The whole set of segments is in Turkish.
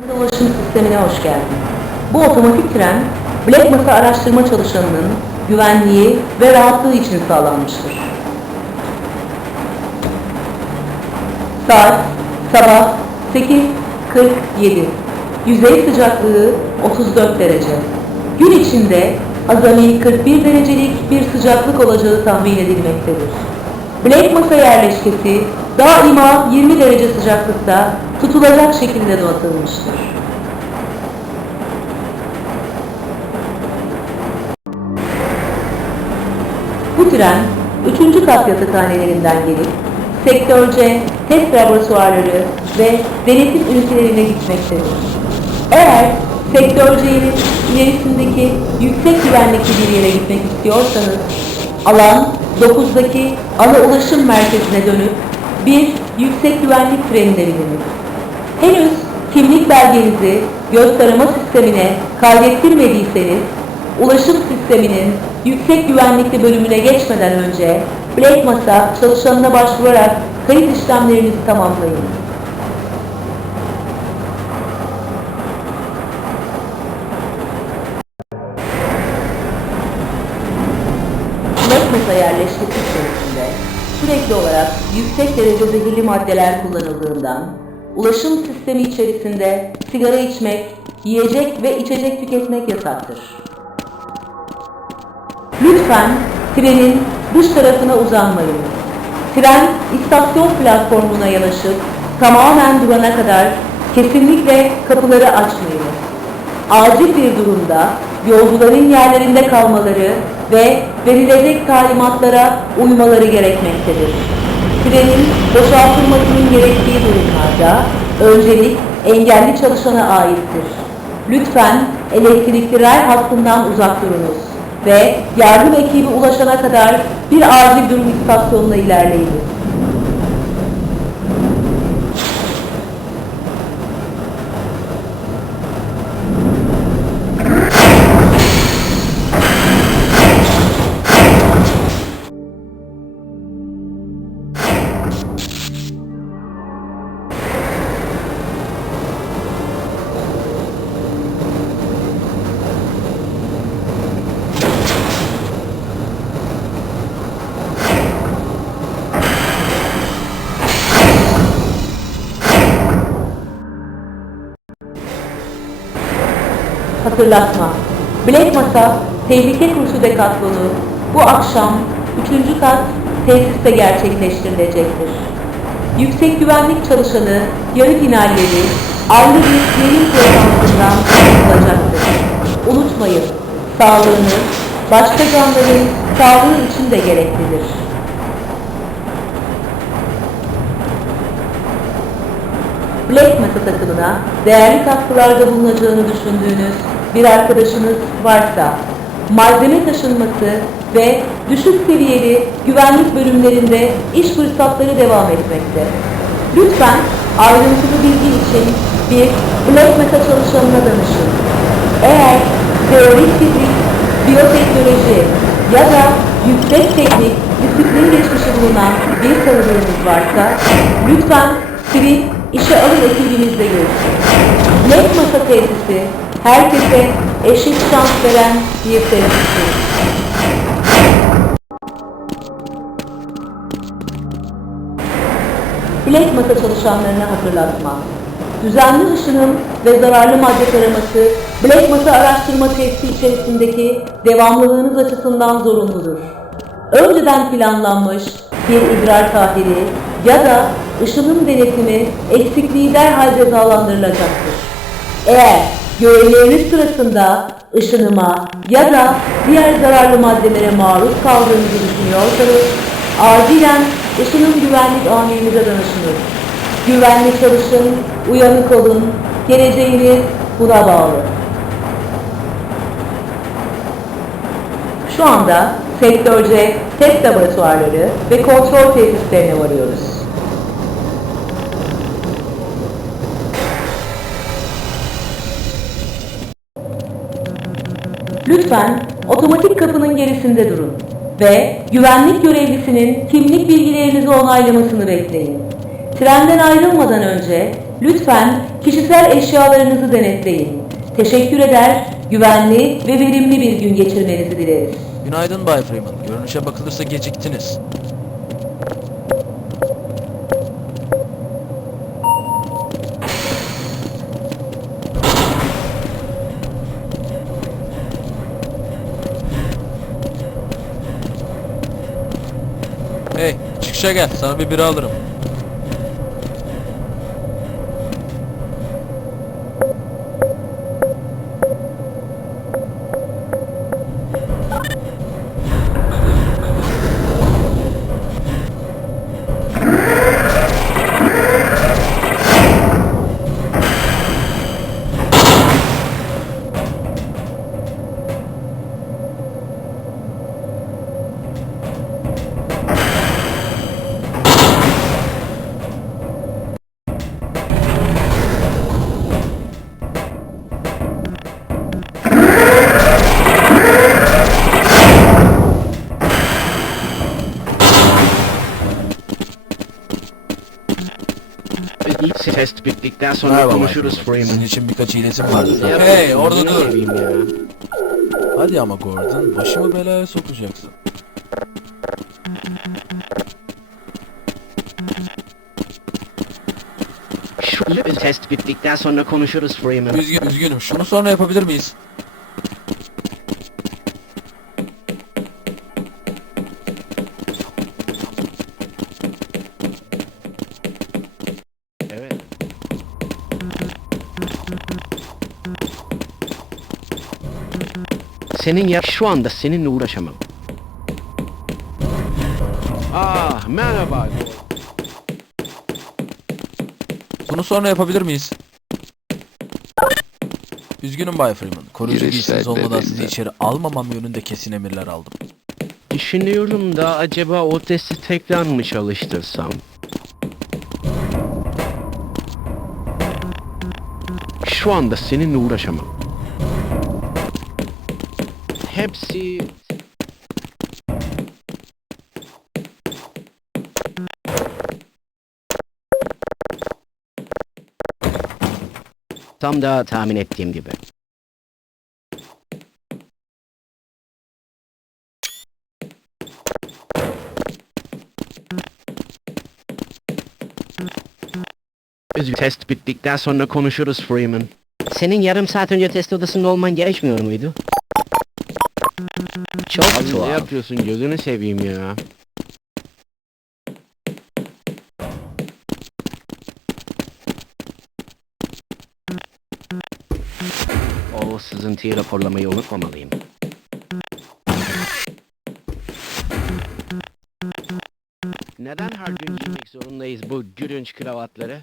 Masa ulaşım sistemine hoş geldin. Bu otomatik tren, Black Masa araştırma çalışanının güvenliği ve rahatlığı için sağlanmıştır. Saat sabah 8.47. Yüzey sıcaklığı 34 derece. Gün içinde azami 41 derecelik bir sıcaklık olacağı tahmin edilmektedir. Black Masa yerleşkesi daima 20 derece sıcaklıkta tutulacak şekilde donatılmıştır. Bu tren 3. kat yatakhanelerinden gelip sektörce test laboratuvarları ve denetim ünitelerine gitmektedir. Eğer sektörcenin ilerisindeki yüksek güvenlikli bir yere gitmek istiyorsanız alan 9'daki ana ulaşım merkezine dönüp bir yüksek güvenlik trenine. Henüz kimlik belgenizi göz tarama sistemine kaydettirmediyseniz ulaşım sisteminin yüksek güvenlikli bölümüne geçmeden önce Black Masa çalışanına başvurarak kayıt işlemlerinizi tamamlayın. Black Masa içerisinde sürekli olarak yüksek derece zehirli maddeler kullanıldığından ulaşım sistemi içerisinde sigara içmek, yiyecek ve içecek tüketmek yasaktır. Lütfen trenin dış tarafına uzanmayın. Tren istasyon platformuna yanaşıp tamamen durana kadar kesinlikle kapıları açmayın. Acil bir durumda yolcuların yerlerinde kalmaları ve verilecek talimatlara uymaları gerekmektedir. Trenin boşaltılmasının gerektiği durumlarda öncelik engelli çalışana aittir. Lütfen elektrikli ray hattından uzak durunuz ve yardım ekibi ulaşana kadar bir acil durum istasyonuna ilerleyiniz. Hatırlatma. Black Masa tehlike kursu dekatlonu bu akşam 3. kat tesiste gerçekleştirilecektir. Yüksek güvenlik çalışanı yarı finalleri ayrı bir yayın frekansından yapılacaktır. Unutmayın, sağlığınız başka canlıların sağlığı için de gereklidir. Black Mesa takımına değerli katkılarda bulunacağını düşündüğünüz bir arkadaşınız varsa malzeme taşınması ve düşük seviyeli güvenlik bölümlerinde iş fırsatları devam etmekte. Lütfen ayrıntılı bilgi için bir Black Mesa çalışanına danışın. Eğer teorik fizik, biyoteknoloji ya da yüksek teknik disiplin geçmişi bulunan bir tanıdığınız varsa lütfen sivil işe alın ekibimizle görüşün. Black Masa tesisi herkese eşit şans veren bir tesistir. Black Masa çalışanlarına hatırlatma. Düzenli ışınım ve zararlı madde taraması Black Masa araştırma testi içerisindeki devamlılığınız açısından zorunludur. Önceden planlanmış bir idrar tahlili ya da ışınım denetimi eksikliği derhal cezalandırılacaktır. Eğer görevleriniz sırasında ışınıma ya da diğer zararlı maddelere maruz kaldığınızı düşünüyorsanız acilen ışınım güvenlik amirinize danışınız. Güvenli çalışın, uyanık olun, geleceğiniz buna bağlı. Şu anda sektörce test laboratuvarları ve kontrol tesislerine varıyoruz. Lütfen otomatik kapının gerisinde durun ve güvenlik görevlisinin kimlik bilgilerinizi onaylamasını bekleyin. Trenden ayrılmadan önce Lütfen kişisel eşyalarınızı denetleyin. Teşekkür eder, güvenli ve verimli bir gün geçirmenizi dileriz. Günaydın Bay Freeman. Görünüşe bakılırsa geciktiniz. Hey, çıkışa gel. Sana bir bira alırım. Bittikten sonra Merhaba konuşuruz Freeman. Freeman. için birkaç iletim. Ne Hey, orada dur. Hadi ama Gordon, başımı belaya sokacaksın. Şu test bittikten sonra konuşuruz Freeman. Üzgün, üzgünüm. Şunu sonra yapabilir miyiz? Evet. Senin ya şu anda seninle uğraşamam. Ah merhaba. Bunu sonra yapabilir miyiz? Üzgünüm Bay Freeman. Koruyucu Giriş giysiniz olmadan sizi içeri almamam yönünde kesin emirler aldım. Düşünüyorum da acaba o testi tekrar mı çalıştırsam? Şu anda seninle uğraşamam. Hepsi... Tam da tahmin ettiğim gibi. Test bittikten sonra konuşuruz Freeman. Senin yarım saat önce test odasında olman gerekmiyor muydu? Çok Abi ne tuhaf. yap- yapıyorsun gözünü seveyim ya. O sızıntıyı raporlamayı unutmamalıyım. Neden her gün giymek zorundayız bu gülünç kravatları?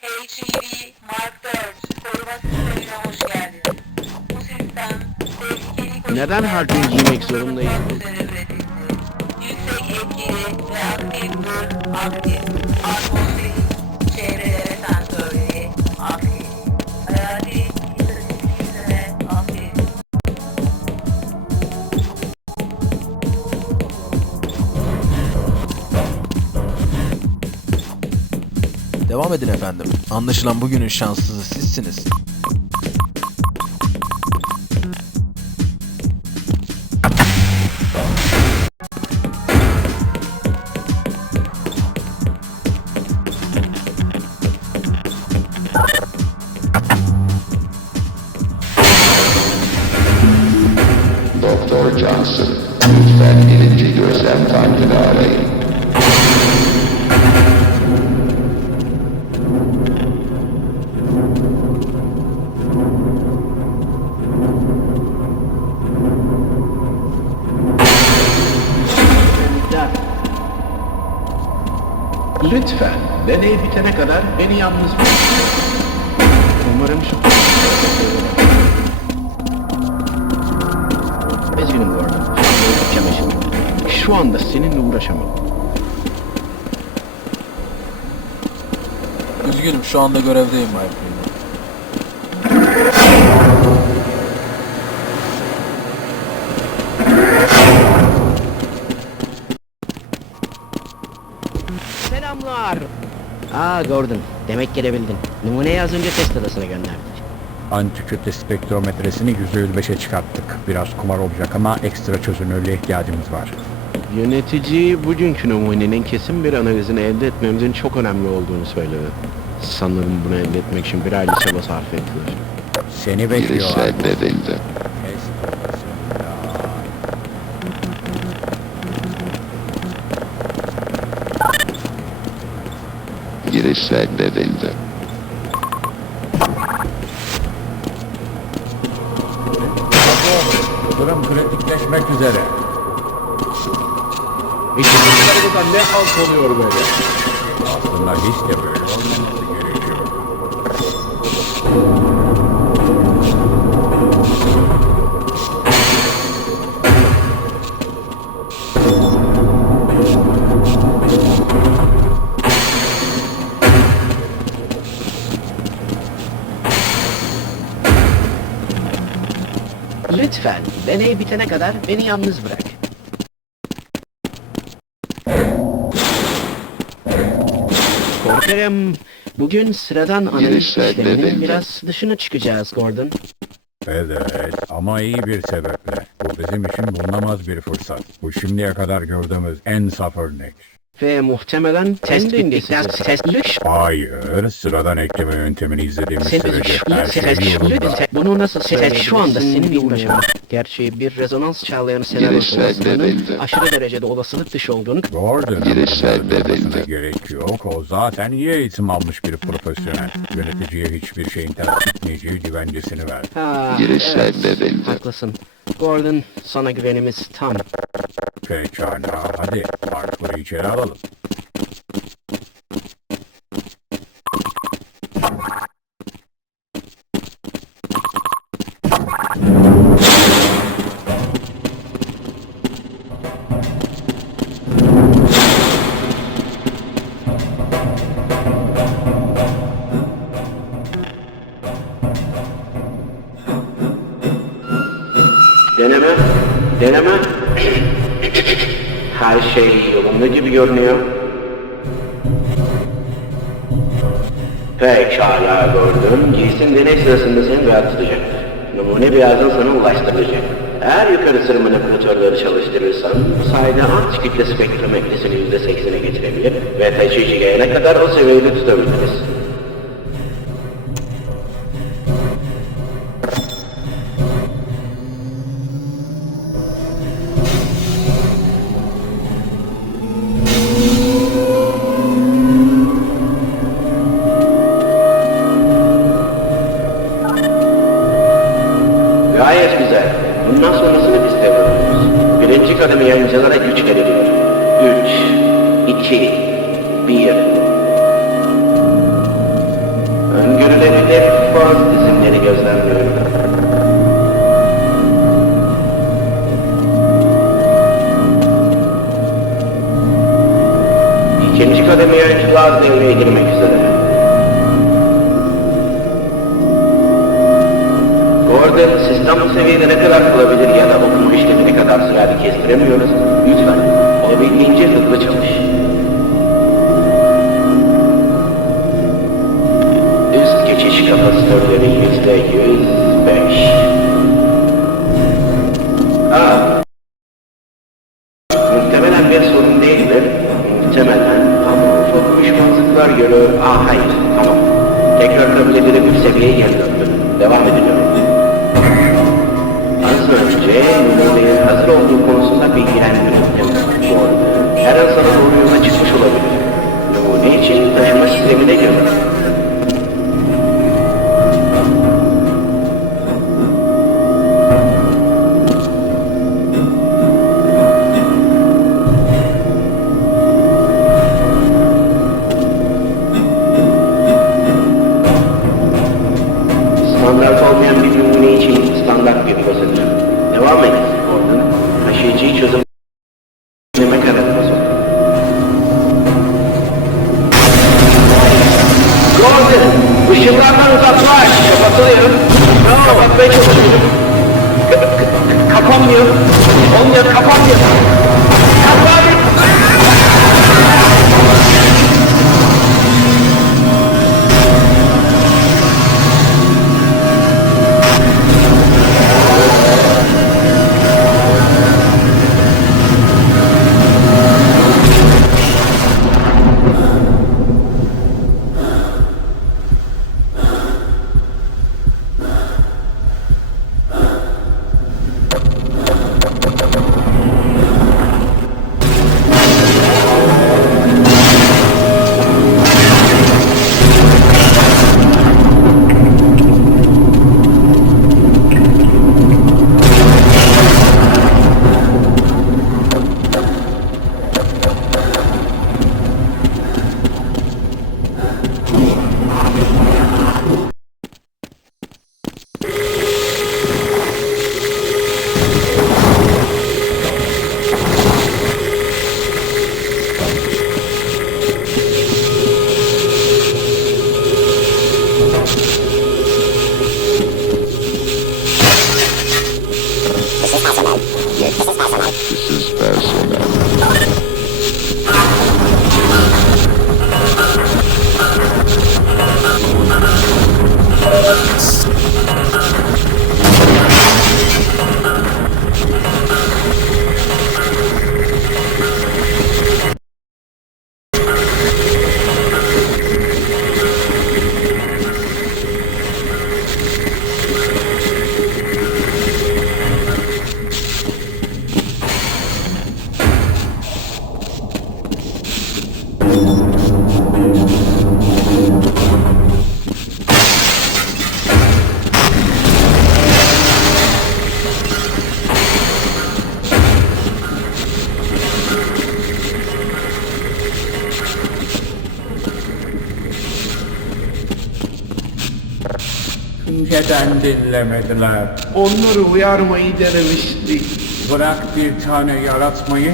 HEV Mark 4 koruma sistemine hoş geldiniz. Bu sistem tehlikeli Neden her gün giymek zorundayız? üzere üretildi. Yüksek etkili ve aktif hız aktif. Atmosferik çevrelere sensörleri aktif. Hayati istatistiklere aktif. Devam edin efendim. Anlaşılan bugünün şanssızı sizsiniz. Yalnız. Umarım şu... Üzgünüm Gordon. Gideceğim işime. Şu anda seninle uğraşamam. Üzgünüm şu anda görevdeyim Bay Aa Gordon, demek gelebildin. Numuneyi az önce test adasına gönderdik. Antikütle spektrometresini %105'e çıkarttık. Biraz kumar olacak ama ekstra çözünürlüğe ihtiyacımız var. Yönetici bugünkü numunenin kesin bir analizini elde etmemizin çok önemli olduğunu söyledi. Sanırım bunu elde etmek için bir aile çaba sarf ettiler. Seni Giriş bekliyorlar. reddedildi. Giriş reddedildi. Durum kritikleşmek üzere. İşte ne halt oluyor böyle? Aslında hiç de böyle olmaması gerekiyor. Deney bitene kadar beni yalnız bırak. Korkarım bugün sıradan analiz Girişler işleminin nedeniyle. biraz dışına çıkacağız Gordon. Evet ama iyi bir sebeple. Bu bizim için bulunamaz bir fırsat. Bu şimdiye kadar gördüğümüz en saf örnek. Ve muhtemelen test bittikten test lüks. Hayır, sıradan ekleme yöntemini izlediğimiz sürece her şey yolunda. bunu nasıl söyleyebilirsin? Şu anda seninle uğraşamam. Gerçi bir rezonans çağlayan senaryo Giriş olasılığının reddedildi. aşırı derecede olasılık dışı olduğunu Gordon'un Giriş bunları reddedildi. yapmasına gerek yok. O zaten iyi eğitim almış bir profesyonel. Yöneticiye hiçbir şeyin ters gitmeyeceği güvencesini ver. Ha, Giriş evet, reddedildi. Haklısın. Gordon, sana güvenimiz tam. Pekala, hadi içeri alalım. Gibi görünüyor. Pekala gördüm. Giysin deney sırasında seni rahat tutacak. Numune birazdan sana ulaştırılacak. Eğer yukarı sıra manipülatörleri çalıştırırsan, bu sayede alt kitle spektrum eklesini %80'e getirebilir ve taşıyıcı yayına kadar o seviyeyi tutabiliriz. Birinci kademe yayıncılara güç veriliyor. Üç, iki, bir. Öngörülebilir faz dizimleri gözlemliyorum. İkinci kademe yayıncılar devreye girmek üzere. Gordon sistem seviyede ne kadar kalabilir ya da okuma işlemi ne kadar sürer kestiremiyoruz. Lütfen olabildiğince hızlı çalış. Üst geçiş kapasitörleri yüzde yüz beş. Aa. the capacity dinlemediler? Onları uyarmayı denemiştik. Bırak bir tane yaratmayı,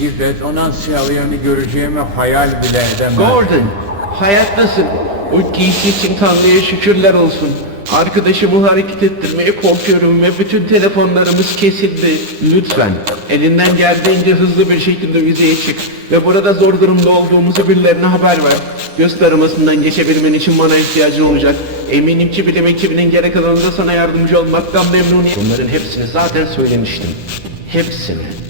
bir rezonans yalayanı göreceğimi hayal bile edemem. Gordon, hayattasın. O giysi için Tanrı'ya şükürler olsun. Arkadaşımı hareket ettirmeye korkuyorum ve bütün telefonlarımız kesildi. Lütfen, elinden geldiğince hızlı bir şekilde yüzeye çık. Ve burada zor durumda olduğumuzu birilerine haber ver. Göz taramasından geçebilmen için bana ihtiyacın olacak. Eminim ki bilim ekibinin gerek alanında sana yardımcı olmaktan memnuniyet. Bunların hepsini zaten söylemiştim. Hepsini.